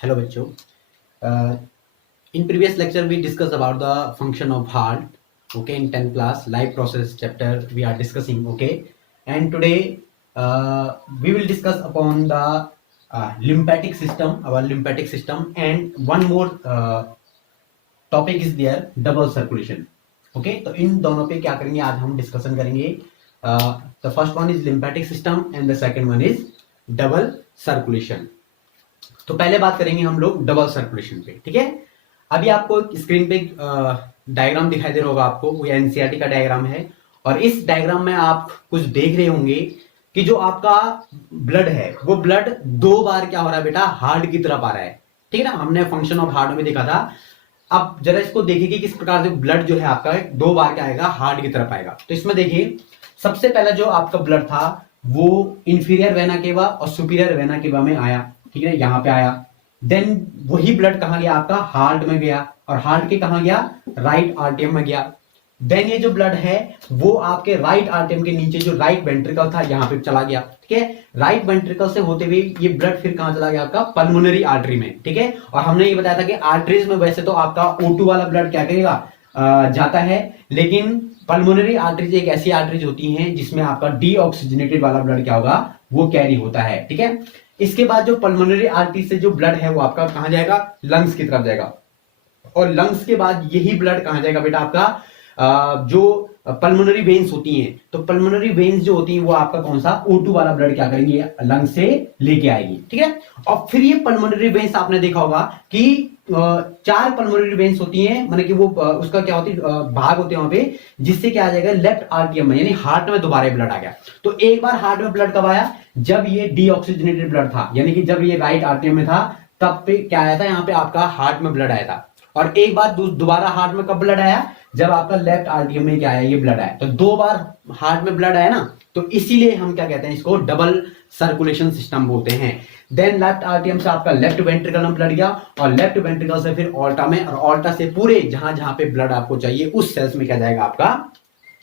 Hello बच्चों. In previous lecture we discussed about the function of heart. Okay, in 10th class life process chapter we are discussing. Okay, and today we will discuss upon the lymphatic system, our lymphatic system, and one more topic is there, double circulation. Okay, तो इन दोनों पे क्या करेंगे आज हम discussion करेंगे. The first one is lymphatic system and the second one is double circulation. तो पहले बात करेंगे हम लोग डबल सर्कुलेशन पे. ठीक है, अभी आपको स्क्रीन पे डायग्राम दिखाई दे रहा होगा आपको, वो एनसीईआरटी का डायग्राम है. और इस डायग्राम में आप कुछ देख रहे होंगे कि जो आपका ब्लड है वो ब्लड दो बार क्या हो रहा है बेटा, हार्ट की तरफ आ रहा है. ठीक है ना, हमने फंक्शन ऑफ हार्ट में देखा था. अब जरा इसको देखिए कि किस प्रकार से ब्लड जो है आपका दो बार क्या आएगा, हार्ट की तरफ आएगा. तो इसमें देखिए सबसे पहला जो आपका ब्लड था वो इंफीरियर वेना केवा और सुपीरियर वेना केवा में आया. ठीक है, यहां पे आया. देन वही ब्लड कहां गया आपका, हार्ट में गया. और हार्ट के कहां गया, राइट आर्टियम में गया. देन ये जो ब्लड है वो आपके राइट आर्टियम के नीचे जो राइट वेंट्रिकल था यहां पे चला गया. ठीक है, राइट वेंट्रिकल से होते हुए ये ब्लड फिर कहां चला गया आपका, पल्मोनरी आर्टरी में. ठीक है, और हमने ये बताया था कि आर्टरीज में वैसे तो आपका O2 वाला ब्लड क्या करेगा, जाता है, लेकिन पल्मोनरी आर्टरीज एक ऐसी आर्टरीज होती हैं जिसमें आपका डीऑक्सीजनेटेड वाला ब्लड क्या होगा, वो कैरी होता है. ठीक है, इसके बाद जो पल्मोनरी आर्टरी से जो ब्लड है वो आपका कहां जाएगा, लंग्स की तरफ जाएगा. और लंग्स के बाद यही ब्लड कहां जाएगा बेटा आपका, जो पल्मोनरी वेन्स होती हैं, तो पल्मोनरी वेन्स जो होती हैं वो आपका कौन सा, O2 वाला ब्लड क्या करेंगे, लंग्स से लेके आएगी. ठीक है, और फिर ये पल्मोनरी वेन्स आपने देखा होगा कि चार पल्मोनरी वेन्स होती हैं, मतलब कि वो उसका क्या होती है, भाग होते हैं वहां पे, जिससे क्या आ जाएगा लेफ्ट आर्टियम में, यानी हार्ट में दोबारा ब्लड आ गया. तो एक बार हार्ट में ब्लड कब आया, जब ये डीऑक्सीजनेटेड ब्लड था, यानी कि जब ये राइट आर्टियम में था तब पे क्या आया था, यहाँ पे आपका हार्ट में ब्लड आया था. और एक बार दोबारा हार्ट में कब ब्लड आया, जब आपका लेफ्ट आर्टियम में क्या आया, ये ब्लड आया. तो दो बार हार्ट में ब्लड आया ना, तो इसीलिए हम क्या कहते हैं, इसको डबल सर्कुलेशन सिस्टम बोलते हैं. देन लेफ्ट आर्टियम से आपका लेफ्ट वेंट्रिकल में ब्लड गया, और लेफ्ट वेंट्रिकल से फिर ऑल्टा में, और ऑल्टा से पूरे जहां जहां पे ब्लड आपको चाहिए उस सेल्स में क्या जाएगा, आपका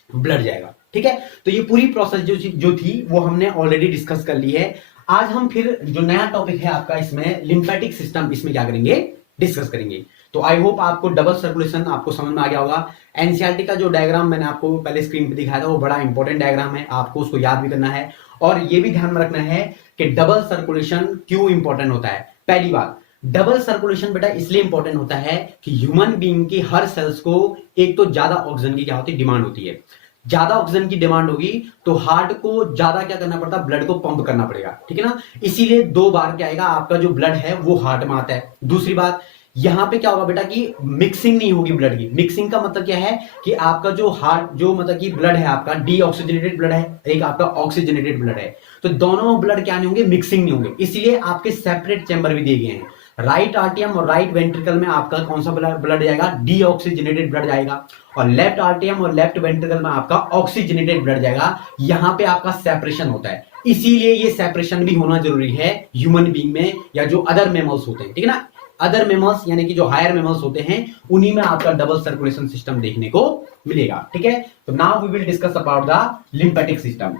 ब्लड जाएगा. ठीक है, तो ये पूरी प्रोसेस जो थी वो हमने ऑलरेडी डिस्कस कर ली है. आज हम फिर जो नया टॉपिक है आपका इसमें लिम्फेटिक सिस्टम, इसमें क्या करेंगे, डिस्कस करेंगे. तो आई होप आपको डबल सर्कुलेशन आपको समझ में आ गया होगा. एनसीईआरटी का जो डायग्राम मैंने आपको पहले स्क्रीन पे दिखाया था वो बड़ा इंपॉर्टेंट डायग्राम है, आपको उसको याद भी करना है. और ये भी ध्यान में रखना है कि डबल सर्कुलेशन क्यों इंपॉर्टेंट होता है. पहली बात, डबल सर्कुलेशन बेटा इसलिए इंपॉर्टेंट होता है कि ह्यूमन बीइंग की हर सेल्स को एक तो ज्यादा ऑक्सीजन की क्या होती है, डिमांड होती है. ज्यादा ऑक्सीजन की डिमांड होगी तो हार्ट को ज्यादा क्या करना पड़ता है, ब्लड को पंप करना पड़ेगा. ठीक है ना, इसीलिए दो बार क्या आएगा, आपका जो ब्लड है वो हार्ट में आता है. दूसरी बात, यहां पे क्या होगा बेटा कि मिक्सिंग नहीं होगी ब्लड की. मिक्सिंग का मतलब क्या है कि आपका जो हार्ट जो मतलब कि ब्लड है आपका डीऑक्सीजनेटेड ब्लड है, एक आपका ऑक्सीजनेटेड ब्लड है, तो दोनों ब्लड क्या नहीं होंगे, मिक्सिंग नहीं होंगे. इसलिए आपके सेपरेट चैम्बर भी दिए गए हैं. राइट आर्टियम और राइट वेंट्रिकल में आपका कौन सा ब्लड जाएगा, डीऑक्सीजनेटेड ब्लड जाएगा. और लेफ्ट आर्टियम और लेफ्ट वेंट्रिकल में आपका ऑक्सीजनेटेड ब्लड जाएगा. यहां पे आपका सेपरेशन होता है. इसीलिए ये सेपरेशन भी होना जरूरी है ह्यूमन बीइंग में, या जो अदर मेमल्स होते हैं. ठीक है ना, अदर मेमल्स यानी कि जो हायर मेमल्स होते हैं उन्हीं में आपका डबल सर्कुलेशन सिस्टम देखने को मिलेगा. ठीक है, तो now we will discuss about the lymphatic system.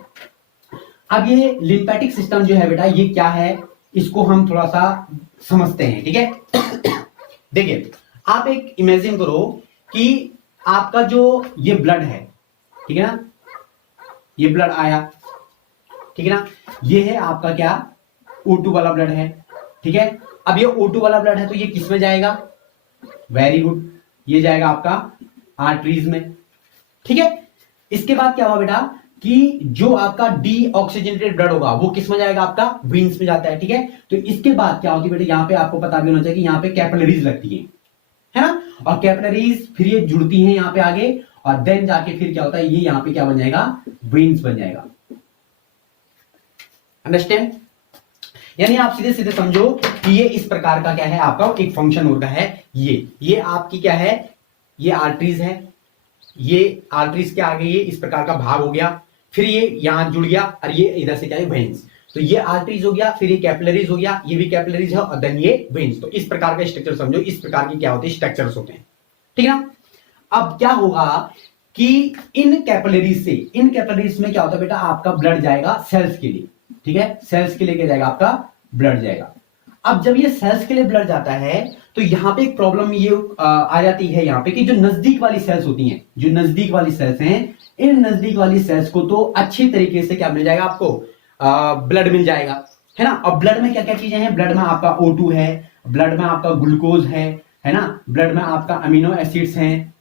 अब ये लिम्फेटिक सिस्टम जो है बेटा ये क्या है, इसको हम थोड़ा सा समझते हैं. ठीक है, देखिए आप एक इमेजिन करो कि आपका जो ये ब्लड है, ठीक है ना, ये ब्लड आया, ठीक है ना, ये है आपका क्या, O2 वाला ब्लड है. ठीक है, अब ये O2 वाला ब्लड है तो ये किस में जाएगा, वेरी गुड, ये जाएगा आपका आर्टरीज में. ठीक है, इसके बाद क्या हुआ बेटा कि जो आपका डीऑक्सीजनेटेड ब्लड होगा वो किस में जाएगा, आपका वेन्स में जाता है. ठीक है, तो इसके बाद क्या होती है बेटा, यहां पे आपको पता भी होना चाहिए कि यहां पे कैपिलरीज लगती है ना, और कैपिलरीज फिर ये जुड़ती हैं यहां पे आगे, और देन जाके फिर क्या होता है, ये यहां पे क्या बन जाएगा, वेन्स बन जाएगा. अंडरस्टैंड, यानी आप सीधे सीधे समझो कि ये इस प्रकार का क्या है, आपका एक फंक्शन होता है. ये आपकी क्या है, ये आर्टरीज है, ये आर्टरीज के आगे ये इस प्रकार का भाग हो गया, फिर ये यहां जुड़ गया, और ये इधर से क्या है, वेन्स. तो ये आर्टरीज हो गया, फिर ये कैपिलरीज हो गया, ये भी कैपिलरीज है, और देन ये वेन्स. तो इस प्रकार का स्ट्रक्चर समझो, इस प्रकार की क्या होती है, स्ट्रक्चर्स होते हैं. ठीक है ना, अब क्या होगा कि इन कैपिलरीज में क्या होता है बेटा, आपका ब्लड जाएगा सेल्स के लिए. ठीक है, सेल्स के लिए क्या जाएगा, आपका ब्लड जाएगा. अब जब ये सेल्स के लिए ब्लड जाता है तो यहाँ पे एक प्रॉब्लम ये आ जाती है यहाँ पे कि जो नजदीक वाली सेल्स होती हैं, जो नजदीक वाली सेल्स हैं, इन नजदीक वाली सेल्स को तो अच्छी तरीके से क्या मिल जाएगा आपको, ब्लड मिल जाएगा, है ना। और ब्लड में क्या क्या चीजें हैं, ब्लड में आपका O2 है, ब्लड में आपका ग्लूकोज है ना, ब्लड में आपका अमीनो एसिड्स हैं,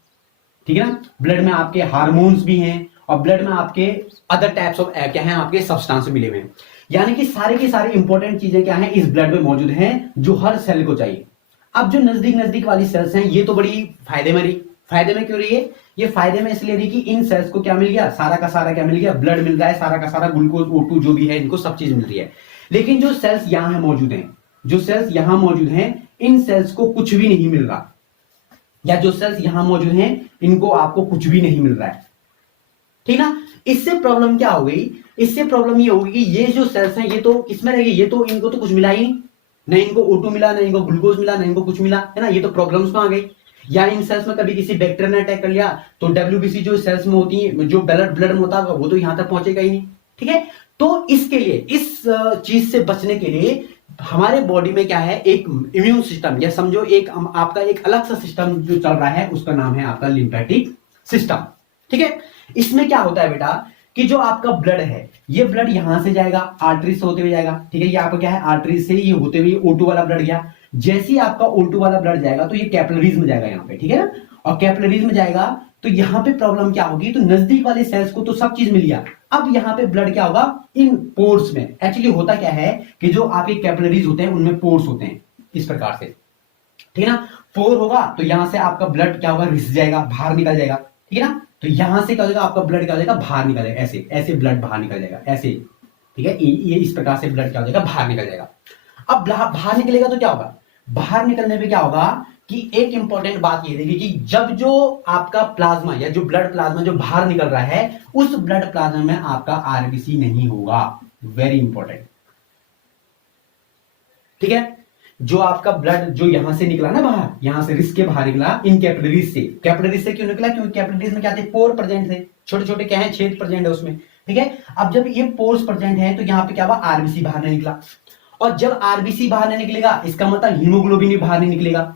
ठीक है ना, ब्लड में आपके हार्मोन्स भी हैं, और ब्लड में आपके अदर टाइप्स ऑफ क्या है, आपके सब्सटेंस मिले हुए हैं। यानी कि सारे की सारी इंपॉर्टेंट चीजें क्या हैं, इस ब्लड में मौजूद हैं, जो हर सेल को चाहिए। अब जो नजदीक नजदीक वाली सेल्स हैं, ये तो बड़ी फायदे में रही। फायदे में क्यों रही है, ये फायदे में इसलिए रही कि इन सेल्स को क्या मिल गया, सारा का सारा क्या मिल गया, ब्लड मिल रहा है, सारा का सारा ग्लूकोज O2 जो भी है, इनको सब चीज मिल रही है। लेकिन जो सेल्स यहां मौजूद हैं, जो सेल्स यहां मौजूद हैं, इन सेल्स को कुछ भी नहीं मिल रहा, या जो सेल्स यहां मौजूद हैं इनको आपको कुछ भी नहीं मिल रहा है, ठीक ना। इससे प्रॉब्लम क्या हो गई, इससे प्रॉब्लम ये होगी कि ये जो सेल्स हैं ये तो किसमें रह गई, ये तो इनको तो कुछ मिला ही नहीं, ना इनको O2 मिला, ना इनको ग्लूकोज मिला, ना इनको कुछ मिला, है ना। ये तो प्रॉब्लम्स में आ गई। या इन सेल्स में कभी किसी बैक्टीरिया ने अटैक कर लिया तो WBC जो सेल्स में होती है, जो ब्लड में होता है, वो तो यहां तक पहुंचेगा ही नहीं, ठीक है। तो इसके लिए, इस चीज से बचने के लिए हमारे बॉडी में क्या है, एक इम्यून सिस्टम, या समझो एक आपका एक अलग सा सिस्टम जो चल रहा है, उसका नाम है आपका लिम्फेटिक सिस्टम, ठीक है। इसमें क्या होता है बेटा कि जो आपका ब्लड है, ये ब्लड यहां से जाएगा, आर्टरी से होते हुए जाएगा, ठीक है। ये आपका क्या है, आर्टरी से ये होते हुए O2 वाला ब्लड गया। जैसे ही आपका O2 वाला ब्लड जाएगा तो ये कैपिलरीज में जाएगा यहाँ पे, ठीक है ना। और कैपिलरीज में जाएगा तो यहाँ पे प्रॉब्लम क्या होगी, तो नजदीक वाले सेल्स को तो सब चीज मिल गया, अब यहाँ पे ब्लड क्या होगा, इन पोर्स में। एक्चुअली होता क्या है कि जो आपके कैपिलरीज होते हैं उनमें पोर्स होते हैं इस प्रकार से, ठीक है ना। पोर होगा तो यहां से आपका ब्लड क्या होगा, रिस जाएगा, बाहर निकल जाएगा, ठीक है ना। तो यहां से क्या हो जाएगा, आपका ब्लड क्या हो जाएगा, बाहर निकल जाएगा, ऐसे ऐसे ब्लड बाहर निकल जाएगा, ऐसे, ठीक है। ये इस प्रकार से ब्लड क्या हो जाएगा, बाहर निकल जाएगा। अब बाहर निकलेगा तो क्या होगा, बाहर निकलने पे क्या होगा कि एक इंपॉर्टेंट बात ये देखिए कि जब जो आपका प्लाज्मा या जो ब्लड प्लाज्मा जो बाहर निकल रहा है, उस ब्लड प्लाज्मा में आपका RBC नहीं होगा, वेरी इंपॉर्टेंट, ठीक है। जो आपका ब्लड जो यहां से निकला ना बाहर, यहां से रिस के बाहर निकला इन कैपिलरीज से। कैपिलरीज से क्यों निकला, क्योंकि कैपिलरीज में क्या थे, पोर प्रेजेंट थे, छोटे छोटे क्या है, छेद प्रेजेंट है उसमें, ठीक है। अब जब ये पोर्स प्रेजेंट है तो यहाँ पे क्या हुआ, RBC बाहर नहीं निकला। और जब RBC बाहर नहीं निकलेगा इसका मतलब हीमोग्लोबिन भी बाहर नहीं निकलेगा,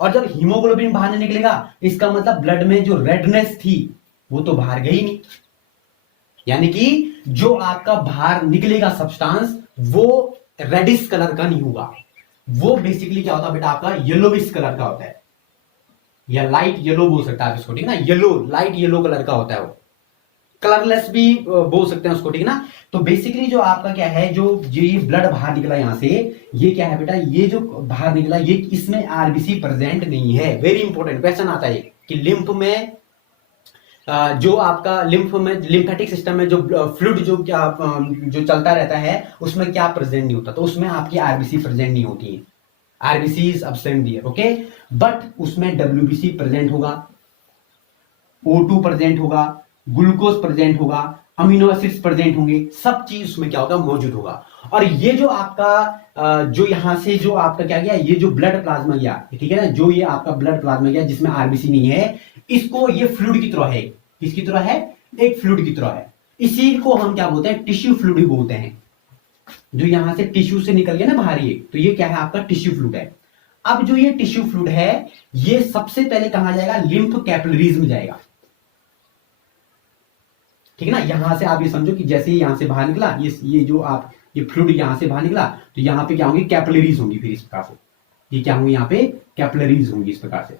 और जब हीमोग्लोबिन बाहर नहीं निकलेगा इसका मतलब ब्लड में जो रेडनेस थी वो तो बाहर गई नहीं। यानी कि जो आपका बाहर निकलेगा सब्सटेंस वो रेडिश कलर का नहीं होगा, वो बेसिकली क्या होता है बेटा, आपका येलोविश कलर का होता है, या लाइट येलो बोल सकता है इसको, ठीक है ना। येलो, लाइट येलो कलर का होता है, वो कलरलेस भी बोल सकते हैं उसको, ठीक है ना। तो बेसिकली जो आपका क्या है, जो ये ब्लड बाहर निकला यहां से, ये क्या है बेटा, ये जो बाहर निकला ये इसमें RBC प्रेजेंट नहीं है। वेरी इंपॉर्टेंट क्वेश्चन आता है कि लिम्फ में जो आपका लिम्फ में लिम्फेटिक सिस्टम में जो फ्लूइड जो क्या जो चलता रहता है उसमें क्या प्रेजेंट नहीं होता, तो उसमें आपकी RBC प्रेजेंट नहीं होती है, RBC is absent there, okay. But उसमें WBC प्रेजेंट होगा, O2 प्रेजेंट होगा, ग्लूकोज प्रेजेंट होगा, अमीनो एसिड्स प्रेजेंट होंगे, सब चीज उसमें क्या होगा, मौजूद होगा। और ये जो आपका जो यहां से जो आपका क्या गया, ये जो ब्लड प्लाज्मा गया, ठीक है ना, जो ये आपका ब्लड प्लाज्मा गया जिसमें RBC नहीं है, इसको ये फ्लूइड की तरह है, किसकी तरह है, एक फ्लूइड की तरह है। इसी को हम क्या बोलते हैं, टिश्यू फ्लूइड बोलते हैं। जो यहां से टिश्यू से निकल गया ना बाहर, ये तो ये क्या है, आपका टिश्यू फ्लूइड है। अब जो ये टिश्यू फ्लूइड है ये सबसे पहले कहां जाएगा, लिम्फ कैपिलरीज में जाएगा, ठीक है ना। यहां से आप ये समझो कि जैसे ही यहां से बाहर निकला ये जो आप ये फ्लूइड यहां से बाहर निकला तो यहां पे क्या होंगी, कैपिलरीज होंगी, फिर इस प्रकार से ये क्या होंगी, यहां पे कैपिलरीज होंगी इस प्रकार से,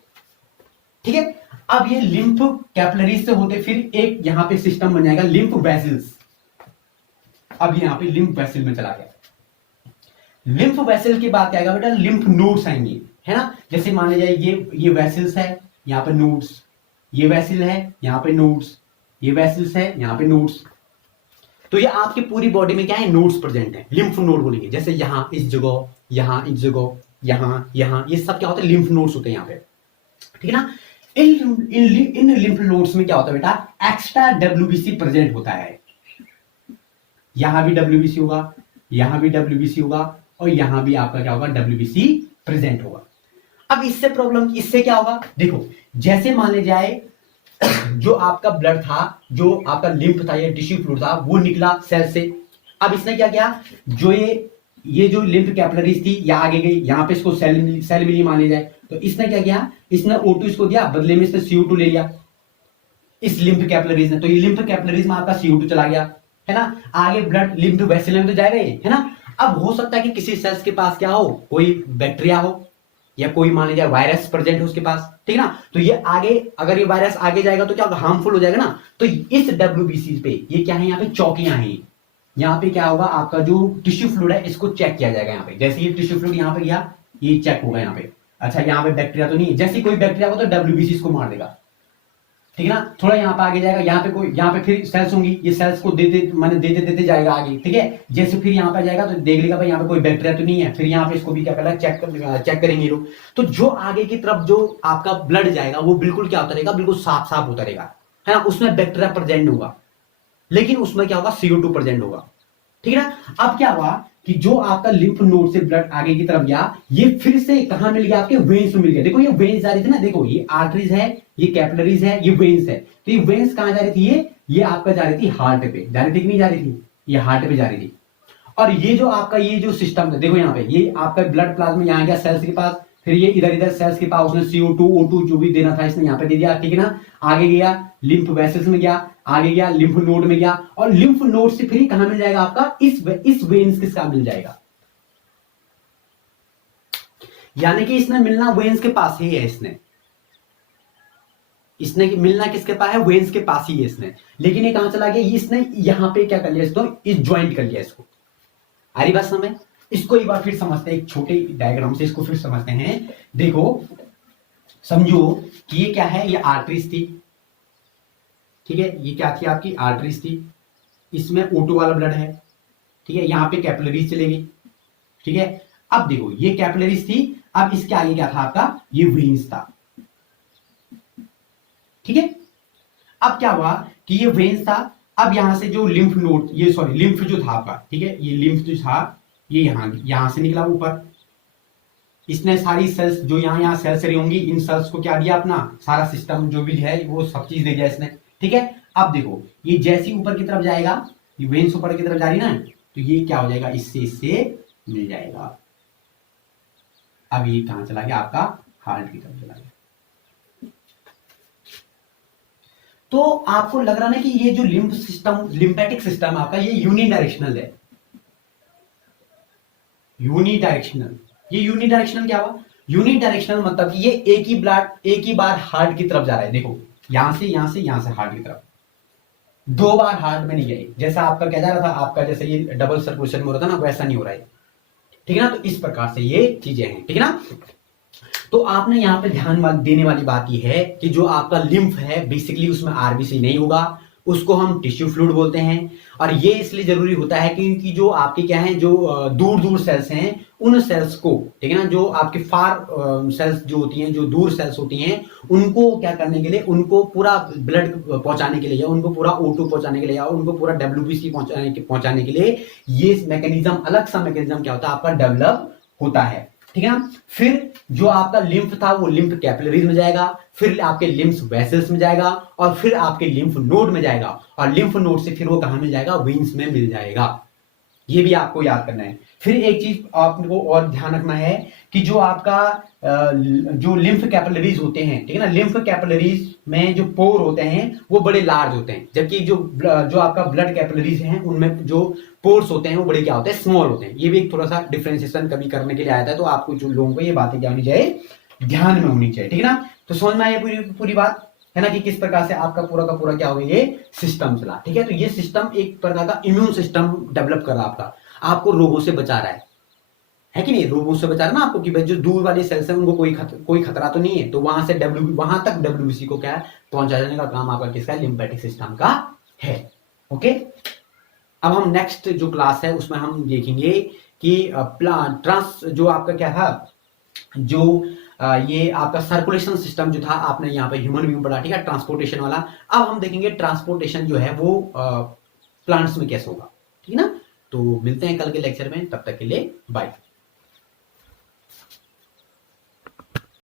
ठीक है। अब ये लिम्फ कैपिलरीज से होते फिर एक यहां पे सिस्टम बन जाएगा लिम्फ वेसल्स। अब यहां पे लिम्फ वेसल में चला गया, लिम्फ वेसल के बाद क्या आएगा बेटा, लिम्फ नोड्स आएंगे, है ना। जैसे मान लीजिए ये वेसल्स है, यहां पे नोड्स, ये वेसल है, यहां पे नोड्स, ये वेसल्स है, यहां पे नोड्स। तो ये आपकी पूरी बॉडी में क्या है, नोड्स प्रेजेंट है, लिम्फ नोड बोलेंगे। जैसे यहां इस जगह, यहां इस जगह, यहां ये सब क्या होता है, लिम्फ नोड्स होते हैं यहां पे, ठीक है ना। इन लिम्फ नोड्स में क्या होता है बेटा, एक्स्ट्रा WBC प्रेजेंट होता है। यहां भी WBC होगा, यहां भी WBC होगा, और यहां भी आपका क्या होगा, WBC प्रेजेंट होगा। अब इससे प्रॉब्लम, इससे क्या होगा, देखो जैसे मान ले जाए जो आपका ब्लड था, जो आपका लिम्फ था, ये टिश्यू फ्लूइड था, वो निकला सेल से। अब इसने क्या किया, जो ये ये जो लिम्फ कैपिलरीज थी ये आगे गई, यहाँ पे इसको सेल मिली मान लिया जाए, तो इसने क्या किया, इसने O2 इसको दिया, बदले में इसने CO2 ले लिया इस लिम्फ कैपिलरीज ने, तो ये लिम्फ कैपिलरीज में आपका CO2 चला गया, है ना। आगे ब्लड लिम्फ वेसल में तो जाएगा ये, है ना। अब हो सकता है कि किसी सेल्स के पास क्या हो, कोई बैक्टीरिया हो या कोई मान लीजिए वायरस प्रेजेंट हो उसके पास, ठीक है ना। तो ये आगे, अगर ये वायरस आगे जाएगा तो क्या होगा, हार्मफुल हो जाएगा ना। तो इस WBC पे ये क्या है, यहाँ पे चौकियां हैं, यहाँ पे क्या होगा, आपका जो टिश्यू फ्लूइड है इसको चेक किया जाएगा। यहाँ पे जैसे ये टिश्यू फ्लूइड यहाँ पे गया, ये चेक होगा यहाँ पे, अच्छा यहाँ पे बैक्टीरिया तो नहीं है, जैसे कोई बैक्टीरिया हो तो WBC इसको मार देगा, ठीक है ना। थोड़ा यहाँ पे आगे जाएगा, यहाँ पे फिर सेल्स होंगी, ये सेल्स को देते जाएगा आगे, ठीक है। जैसे फिर यहाँ पे जाएगा तो देख लेगा भाई यहाँ पे कोई बैक्टीरिया तो नहीं है, फिर यहाँ पे इसको भी क्या करना है, चेक करेंगे लोग। तो जो आगे की तरफ जो आपका ब्लड जाएगा वो बिल्कुल क्या होता रहेगा, बिल्कुल साफ साफ होता रहेगा, है ना। उसमें बैक्टीरिया प्रेजेंट होगा, लेकिन उसमें क्या होगा, CO2 प्रेजेंट होगा, ठीक है ना। अब क्या हुआ कि जो आपका लिम्फ नोड से ब्लड आगे की तरफ गया, ये फिर से कहां मिल गया, आपके वेन्स में मिल गया। देखो ये वेन्स जा रही थी ना, देखो ये आर्टरीज है, ये कैपिलरीज है, ये वेन्स है। तो ये वेन्स कहां जा रही थी, ये आपका जा रही थी हार्ट पे, जा रही थी कि नहीं जा रही थी, ये हार्ट पे जा रही थी। और ये जो आपका ये जो सिस्टम था, देखो यहाँ पे ये आपका ब्लड प्लाज्मा यहाँ गया सेल्स के पास, फिर ये इधर सेल्स के पास उसने CO2 O2 जो भी देना था इसने यहाँ पे दे दिया, ठीक है ना। आगे गया लिम्फ वेसल्स में गया, आगे गया लिम्फ नोड में गया, और लिम्फ नोड से फिर कहां मिल जाएगा आपका, इस वेन्स के साथ मिल जाएगा। यानी कि इसने मिलना वेन्स के पास ही है, इसने मिलना किसके पास है, वेन्स के पास ही है इसने। लेकिन ये कहां चला गया, इसने यहां पे क्या कर लिया, इसको इस ज्वाइंट कर लिया इसको। आ रही बात समझ, इसको एक बार फिर समझते हैं, एक छोटे डायग्राम से इसको फिर समझते हैं। देखो समझो कि ये क्या है, ये आर्टरीज थी, ठीक है, ये क्या थी आपकी आर्टरीज थी, इसमें O2 वाला ब्लड है, ठीक है। यहाँ पे कैपिलरीज चलेगी, ठीक है। अब देखो ये कैपिलरीज थी, अब इसके आगे क्या था आपका, ये वेन्स था, ठीक है। अब क्या हुआ कि ये वेन्स था, अब यहां से जो लिम्फ नोड, ये सॉरी लिम्फ जो था आपका, ठीक है, ये लिम्फ जो था ये यहां से निकला ऊपर, इसने सारी सेल्स जो यहां सेल्स रही होंगी, इन सेल्स को क्या दिया, अपना सारा सिस्टम जो भी है वो सब चीज दे दिया इसने, ठीक है। अब देखो ये जैसे ऊपर की तरफ जाएगा, ये वेन्स ऊपर की तरफ जा रही ना, तो ये क्या हो जाएगा, इससे मिल जाएगा। अब ये कहां चला गया, आपका हार्ट की तरफ चला गया। तो आपको लग रहा है कि ये जो लिम्फ सिस्टम, लिम्फेटिक सिस्टम आपका, ये यूनिडायरेक्शनल है, यूनिडायरेक्शनल। ये यूनिडायरेक्शनल क्या हुआ, यूनिडायरेक्शनल मतलब कि ये एक ही ब्लड एक ही बार हार्ट की तरफ जा रहा है। देखो यहां से हार्ट की तरफ, दो बार हार्ट में नहीं गई, जैसा आपका क्या जा रहा था, आपका जैसे ये डबल सर्कुलेशन में हो रहा था ना, वैसा नहीं हो रहा है, ठीक है ना। तो इस प्रकार से ये चीजें हैं, ठीक है ना। तो आपने यहाँ पे ध्यान देने वाली बात ये है कि जो आपका लिम्फ है बेसिकली उसमें RBC नहीं होगा, उसको हम टिश्यू फ्लूइड बोलते हैं। और ये इसलिए जरूरी होता है क्योंकि जो आपके क्या है, जो दूर दूर सेल्स हैं उन सेल्स को, ठीक है ना, जो आपके फार सेल्स जो होती हैं, जो दूर सेल्स होती हैं, उनको क्या करने के लिए, उनको पूरा ब्लड पहुंचाने के लिए, या उनको पूरा O2 पहुंचाने के लिए, या उनको पूरा WBC पहुंचाने के लिए ये मैकेनिज्म, अलग सा मैकेनिज्म क्या होता है आपका, डेवलप होता है, ठीक है ना। फिर जो आपका लिम्फ था वो लिम्फ कैपिलरीज में जाएगा, फिर आपके लिम्फ वेसल्स में जाएगा, और फिर आपके लिम्फ नोड में जाएगा, और लिम्फ नोड से फिर वो कहां मिल जाएगा, वेन्स में मिल जाएगा। ये भी आपको याद करना है। फिर एक चीज आपको और ध्यान रखना है कि जो आपका जो लिम्फ कैपिलरीज होते हैं, ठीक है ना, लिम्फ कैपिलरीज में जो पोर होते हैं वो बड़े लार्ज होते हैं, जबकि जो आपका ब्लड कैपिलरीज हैं उनमें जो पोर्स होते हैं वो बड़े क्या होते हैं, स्मॉल होते हैं। ये भी एक थोड़ा सा डिफरेंशिएशन कभी करने के लिए आया था, तो आपको जो लोगों को ये बातें क्या होनी चाहिए, ध्यान में होनी चाहिए, ठीक है ना। तो समझ में आया पूरी बात है ना, कि किस प्रकार से आपका पूरा का पूरा क्या हो गया, ये सिस्टम चला, ठीक है। तो ये सिस्टम एक प्रकार का इम्यून सिस्टम डेवलप कर रहा आपको रोगों से बचा रहा है कि नहीं, रोगों से बचा रहा ना आपको, कि भाई जो दूर वाले सेल्स हैं उनको कोई खतरा तो नहीं है, तो वहां तक WBC को क्या पहुंचा जाने का काम आपका किसका, लिम्फेटिक सिस्टम का है। ओके, अब हम नेक्स्ट जो क्लास है उसमें हम देखेंगे कि जो आपका क्या था, जो ये आपका सर्कुलेशन सिस्टम जो था, आपने यहाँ पे ह्यूमन बीइंग पढ़ा, ठीक है, ट्रांसपोर्टेशन वाला। अब हम देखेंगे ट्रांसपोर्टेशन जो है वो प्लांट्स में कैसे होगा, ठीक है ना। तो मिलते हैं कल के लेक्चर में, तब तक के लिए बाय।